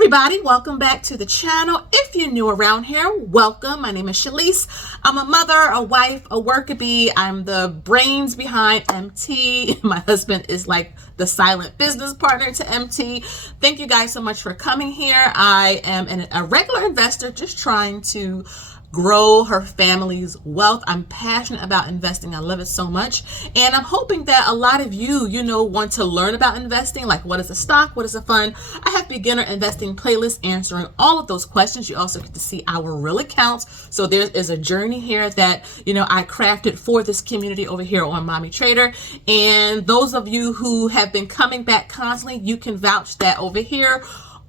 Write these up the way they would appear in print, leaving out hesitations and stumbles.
everybody, welcome back to the channel. If you're new around here, welcome. My name is Shalise. I'm a mother, a wife, a worker bee. I'm the brains behind MT. My husband is like the silent business partner to MT. Thank you guys so much for coming here. I am a regular investor just trying to grow her family's wealth. I'm passionate about investing. I love it so much. And I'm hoping that a lot of you, want to learn about investing, like what is a stock, what is a fund. I have beginner investing playlists answering all of those questions. You also get to see our real accounts. So there is a journey here that, I crafted for this community over here on Mommy Trader. And those of you who have been coming back constantly, you can vouch that over here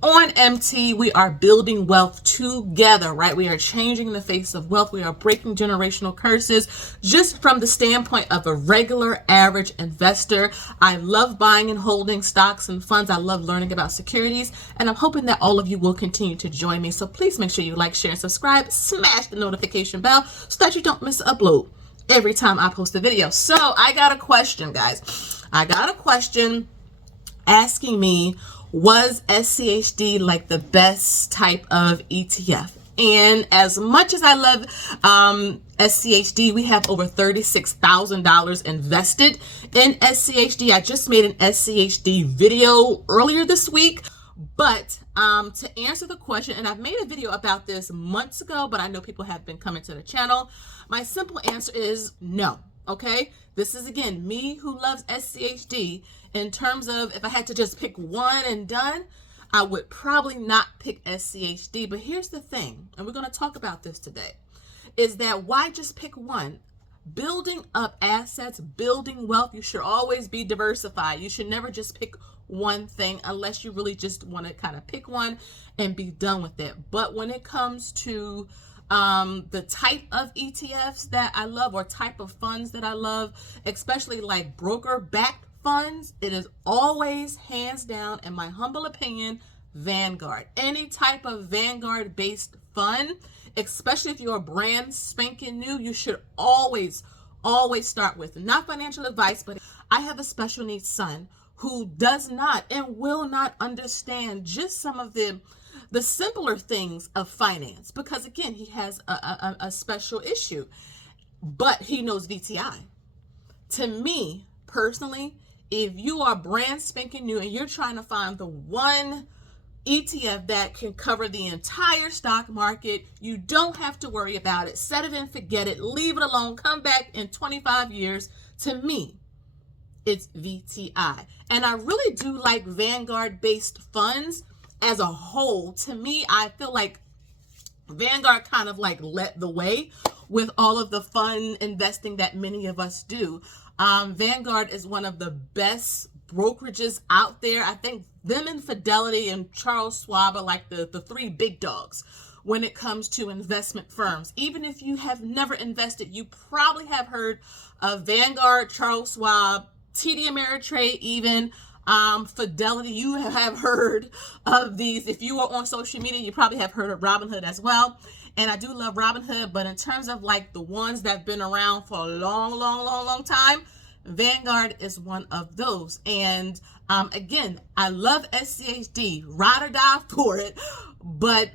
on MT, we are building wealth together, right? We are changing the face of wealth. We are breaking generational curses just from the standpoint of a regular average investor. I love buying and holding stocks and funds. I love learning about securities, and I'm hoping that all of you will continue to join me. So please make sure you like, share, and subscribe. Smash the notification bell so that you don't miss an upload every time I post a video. So I got a question, guys. I got a question asking me, was SCHD like the best type of ETF? And as much as I love SCHD, we have over $36,000 invested in SCHD. I just made an SCHD video earlier this week. But to answer the question, and I've made a video about this months ago, but I know people have been coming to the channel. My simple answer is no. Okay, this is again me who loves SCHD. In terms of if I had to just pick one and done, I would probably not pick SCHD. But here's the thing, and we're going to talk about this today, is that why just pick one? Building up assets, building wealth, you should always be diversified. You should never just pick one thing unless you really just want to kind of pick one and be done with it. But when it comes to the type of ETFs that I love, or type of funds that I love, especially like broker-backed funds, it is always, hands down, in my humble opinion, Vanguard. Any type of Vanguard-based fund, especially if you're a brand spanking new, you should always start with, not financial advice, but I have a special needs son who does not and will not understand just some of the simpler things of finance, because again, he has a special issue, but he knows VTI. To me personally, if you are brand spanking new and you're trying to find the one ETF that can cover the entire stock market, you don't have to worry about it. Set it and forget it. Leave it alone. Come back in 25 years. To me, it's VTI. And I really do like Vanguard-based funds as a whole. To me, I feel like Vanguard kind of like led the way with all of the fun investing that many of us do. Vanguard is one of the best brokerages out there. I think them and Fidelity and Charles Schwab are like the three big dogs when it comes to investment firms. Even if you have never invested, you probably have heard of Vanguard, Charles Schwab, TD Ameritrade, even Fidelity. You have heard of these. If you are on social media, you probably have heard of Robinhood as well. And I do love Robinhood, but in terms of like the ones that have been around for a long time, Vanguard is one of those. And again, I love SCHD, ride or die for it. But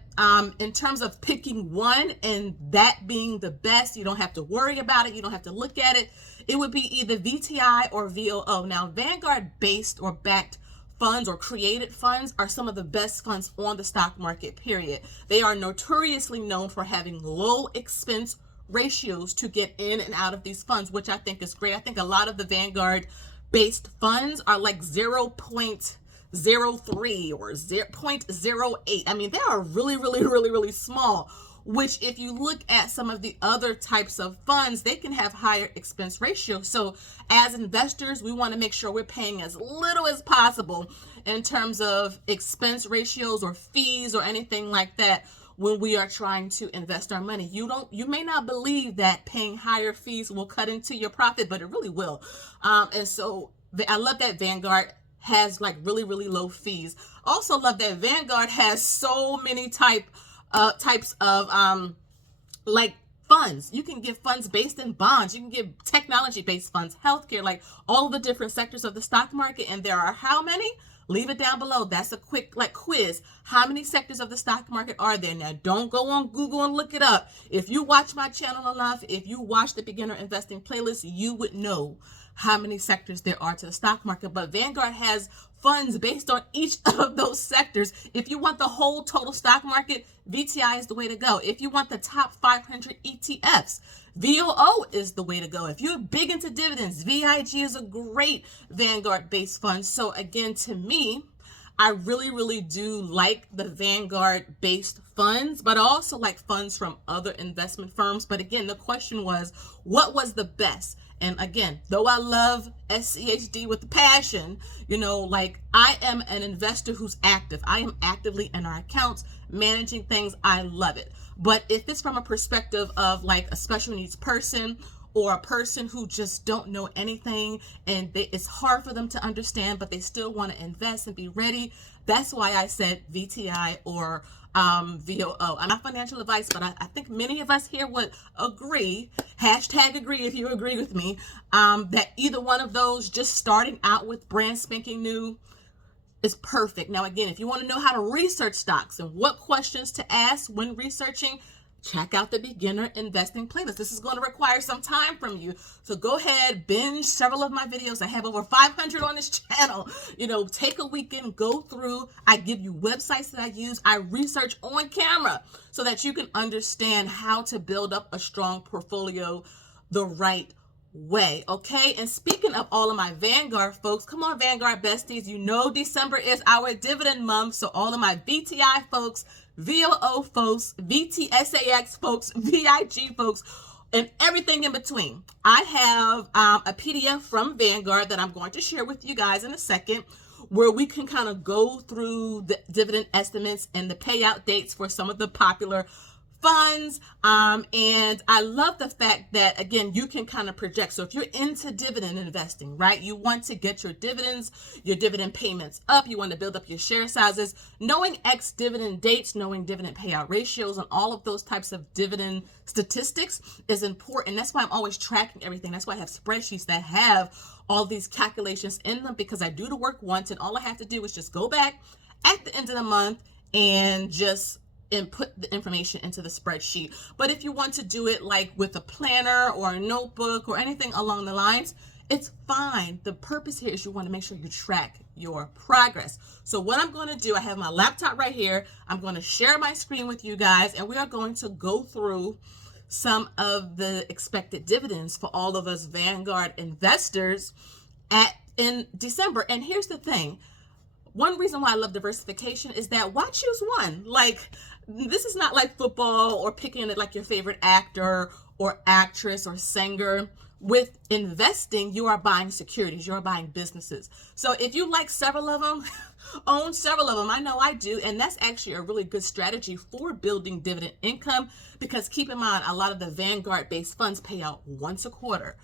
in terms of picking one and that being the best, you don't have to worry about it. You don't have to look at it. It would be either VTI or VOO. Now, Vanguard-based or backed funds or created funds are some of the best funds on the stock market, period. They are notoriously known for having low expense ratios to get in and out of these funds, which I think is great. I think a lot of the Vanguard-based funds are like 0.03 or 0.08. I mean, they are really small, which if you look at some of the other types of funds, they can have higher expense ratios. So as investors, we want to make sure we're paying as little as possible in terms of expense ratios or fees or anything like that when we are trying to invest our money. You may not believe that paying higher fees will cut into your profit, but it really will. And so I love that Vanguard has like really low fees. Also love that Vanguard has so many types of like funds. You can get funds based in bonds. You can get technology based funds, healthcare, like all the different sectors of the stock market. And there are how many? Leave it down below. That's a quick quiz. How many sectors of the stock market are there? Now, don't go on Google and look it up. If you watch my channel enough, if you watch the beginner investing playlist, you would know how many sectors there are to the stock market. But Vanguard has funds based on each of those sectors. If you want the whole total stock market, VTI is the way to go. If you want the top 500 ETFs, VOO is the way to go. If you're big into dividends, VIG is a great Vanguard-based fund. So again, to me, I really do like the Vanguard-based funds, but I also like funds from other investment firms. But again, the question was, what was the best? And again, though I love SCHD with the passion, I am an investor who's active. I am actively in our accounts, managing things. I love it. But if it's from a perspective of like a special needs person or a person who just don't know anything and it's hard for them to understand, but they still want to invest and be ready, that's why I said VTI or VOO. I'm not financial advice, but I think many of us here would agree, #agree if you agree with me, that either one of those, just starting out with brand spanking new, is perfect. Now, again, if you want to know how to research stocks and what questions to ask when researching, check out the beginner investing playlist. This is going to require some time from you. So go ahead, binge several of my videos. I have over 500 on this channel. Take a weekend, go through. I give you websites that I use. I research on camera so that you can understand how to build up a strong portfolio the right way. Okay. And speaking of all of my Vanguard folks, come on, Vanguard besties, December is our dividend month. So all of my VTI folks, VOO folks, VTSAX folks, VIG folks, and everything in between. I have a PDF from Vanguard that I'm going to share with you guys in a second, where we can kind of go through the dividend estimates and the payout dates for some of the popular funds. And I love the fact that, again, you can kind of project. So if you're into dividend investing, right, you want to get your dividends, your dividend payments up, you want to build up your share sizes, knowing ex-dividend dates, knowing dividend payout ratios, and all of those types of dividend statistics is important. That's why I'm always tracking everything. That's why I have spreadsheets that have all these calculations in them, because I do the work once and all I have to do is just go back at the end of the month and just input the information into the spreadsheet. But if you want to do it like with a planner or a notebook or anything along the lines, it's fine. The purpose here is you want to make sure you track your progress. So what I'm going to do, I have my laptop right here. I'm going to share my screen with you guys, and we are going to go through some of the expected dividends for all of us Vanguard investors in December. And here's the thing. One reason why I love diversification is that why choose one? Like, this is not like football or picking it like your favorite actor or actress or singer. With investing, you are buying securities, you are buying businesses. So if you like several of them, own several of them. I know I do. And that's actually a really good strategy for building dividend income, because keep in mind, a lot of the Vanguard-based funds pay out once a quarter.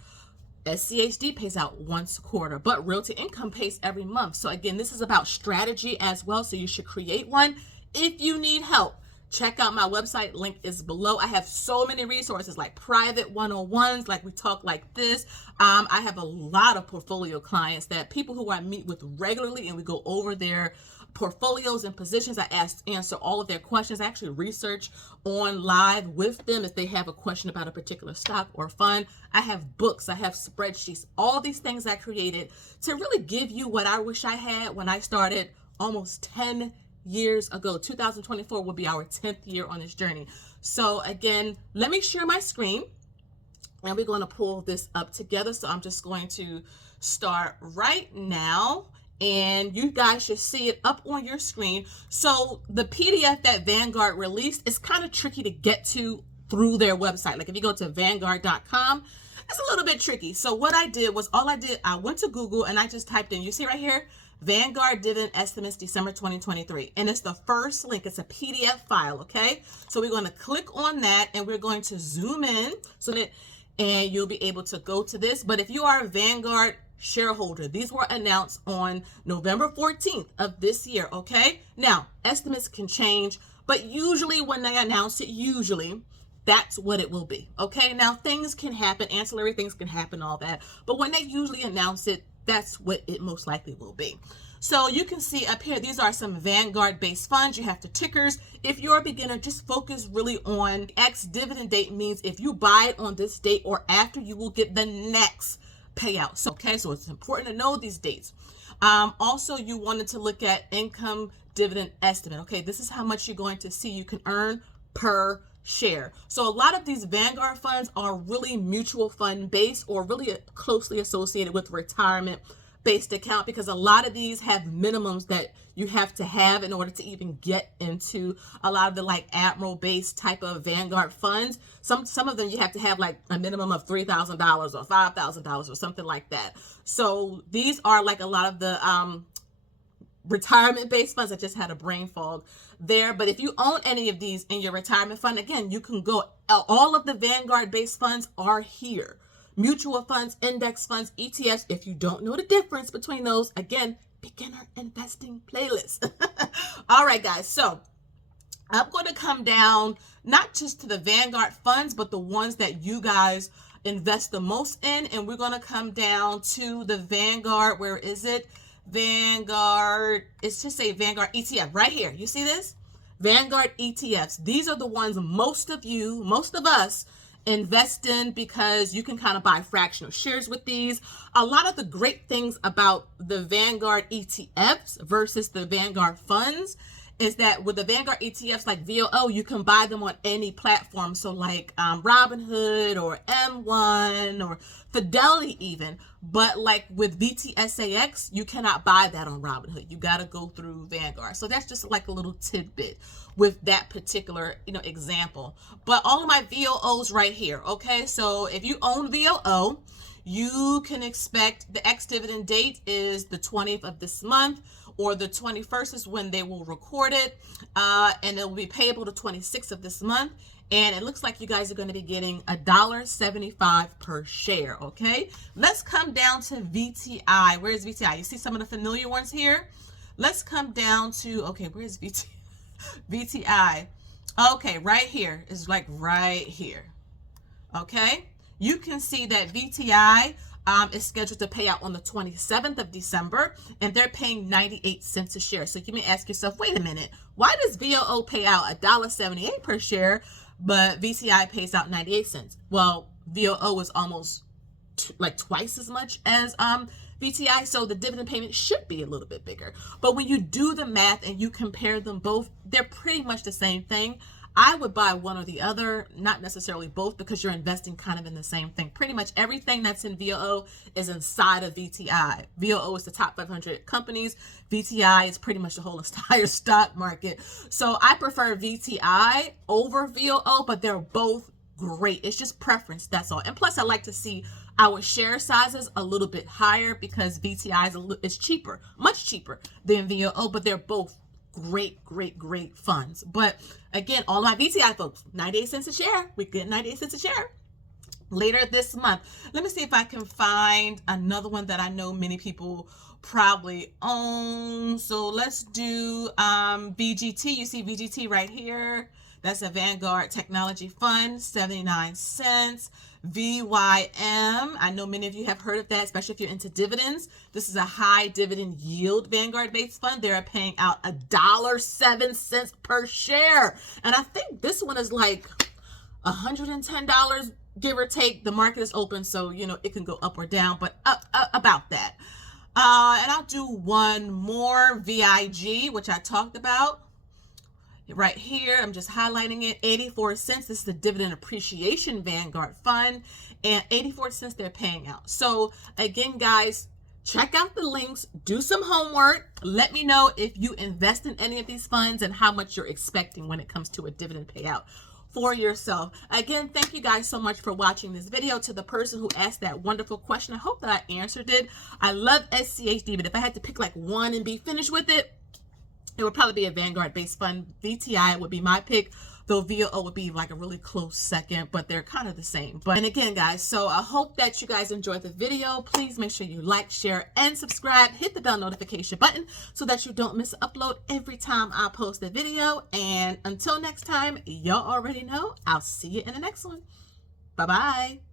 SCHD pays out once a quarter, but Realty Income pays every month. So again, this is about strategy as well. So you should create one. If you need help, check out my website. Link is below. I have so many resources like private 101s, like we talk like this. I have a lot of portfolio clients, that people who I meet with regularly, and we go over their portfolios and positions. I answer all of their questions. I actually research on live with them if they have a question about a particular stock or fund. I have books, I have spreadsheets, all these things I created to really give you what I wish I had when I started almost 10 years ago. 2024 will be our 10th year on this journey. So again, let me share my screen and we're going to pull this up together. So I'm just going to start right now, and you guys should see it up on your screen. So the PDF that Vanguard released is kind of tricky to get to through their website. Like if you go to vanguard.com, it's a little bit tricky. So what I did was, I went to Google and I just typed in, you see right here, Vanguard Dividend Estimates December 2023. And it's the first link. It's a PDF file, okay? So we're going to click on that and we're going to zoom in and you'll be able to go to this. But if you are a Vanguard shareholder, these were announced on November 14th of this year, okay? Now, estimates can change, but usually when they announce it, that's what it will be, okay? Now, things can happen, ancillary things can happen, all that. But when they usually announce it, that's what it most likely will be. So you can see up here, these are some Vanguard based funds. You have the tickers. If you're a beginner, just focus really on X dividend date means if you buy it on this date or after, you will get the next payout. So, okay, so it's important to know these dates. Also, you wanted to look at income dividend estimate. Okay, this is how much you're going to see you can earn per share. So a lot of these Vanguard funds are really mutual fund based or really closely associated with retirement based account, because a lot of these have minimums that you have to have in order to even get into a lot of the like Admiral based type of Vanguard funds. Some of them you have to have like a minimum of $3,000 or $5,000 or something like that. So these are like a lot of the retirement based funds. I just had a brain fog there. But if you own any of these in your retirement fund, again, you can go, all of the Vanguard based funds are here. Mutual funds, index funds, ETFs. If you don't know the difference between those, again, beginner investing playlist. All right, guys. So I'm going to come down not just to the Vanguard funds, but the ones that you guys invest the most in. And we're going to come down to the Vanguard. Where is it? Vanguard. It's just a Vanguard ETF right here. You see this? Vanguard ETFs. These are the ones most of us invest in, because you can kind of buy fractional shares with these. A lot of the great things about the Vanguard ETFs versus the Vanguard funds is that with the Vanguard ETFs like VOO, you can buy them on any platform. So like Robinhood or M1 or Fidelity even. But like with VTSAX, you cannot buy that on Robinhood. You got to go through Vanguard. So that's just like a little tidbit with that particular, example. But all of my VOOs right here. Okay, so if you own VOO, you can expect the ex-dividend date is the 20th of this month, or the 21st is when they will record it, and it will be payable the 26th of this month. And it looks like you guys are going to be getting $1.75 per share. Okay, let's come down to VTI. Where's VTI? You see some of the familiar ones here. Let's come down to, okay, where's VTI? VTI. Okay, right here is like right here. Okay, you can see that VTI is scheduled to pay out on the 27th of December, and they're paying 98 cents a share. So you may ask yourself, wait a minute, why does VOO pay out $1.78 per share, but VTI pays out 98 cents? Well, VOO is almost like twice as much as VTI, so the dividend payment should be a little bit bigger. But when you do the math and you compare them both, they're pretty much the same thing. I would buy one or the other, not necessarily both, because you're investing kind of in the same thing. Pretty much everything that's in VOO is inside of VTI. VOO is the top 500 companies. VTI is pretty much the whole entire stock market. So I prefer VTI over VOO, but they're both great. It's just preference, that's all. And plus, I like to see our share sizes a little bit higher, because VTI is cheaper, much cheaper than VOO, but they're both great funds. But again, all my VTI folks, 98 cents a share. We get 98 cents a share later this month. Let me see if I can find another one that I know many people probably own. So let's do VGT. You see VGT right here. That's a Vanguard Technology Fund, 79 cents. VYM, I know many of you have heard of that, especially if you're into dividends. This is a high dividend yield Vanguard based fund. They're paying out $1.07 per share. And I think this one is like $110, give or take. The market is open, so it can go up or down, but up about that. And I'll do one more, VIG, which I talked about. Right here, I'm just highlighting it, 84 cents. This is the Dividend Appreciation Vanguard Fund, and 84 cents they're paying out. So again, guys, check out the links, do some homework. Let me know if you invest in any of these funds and how much you're expecting when it comes to a dividend payout for yourself. Again, thank you guys so much for watching this video. To the person who asked that wonderful question, I hope that I answered it. I love SCHD, but if I had to pick like one and be finished with it, it would probably be a Vanguard based fund. VTI would be my pick, though VOO would be like a really close second, but they're kind of the same. And again, guys, so I hope that you guys enjoyed the video. Please make sure you like, share, and subscribe. Hit the bell notification button so that you don't miss an upload every time I post a video. And until next time, y'all already know, I'll see you in the next one. Bye-bye.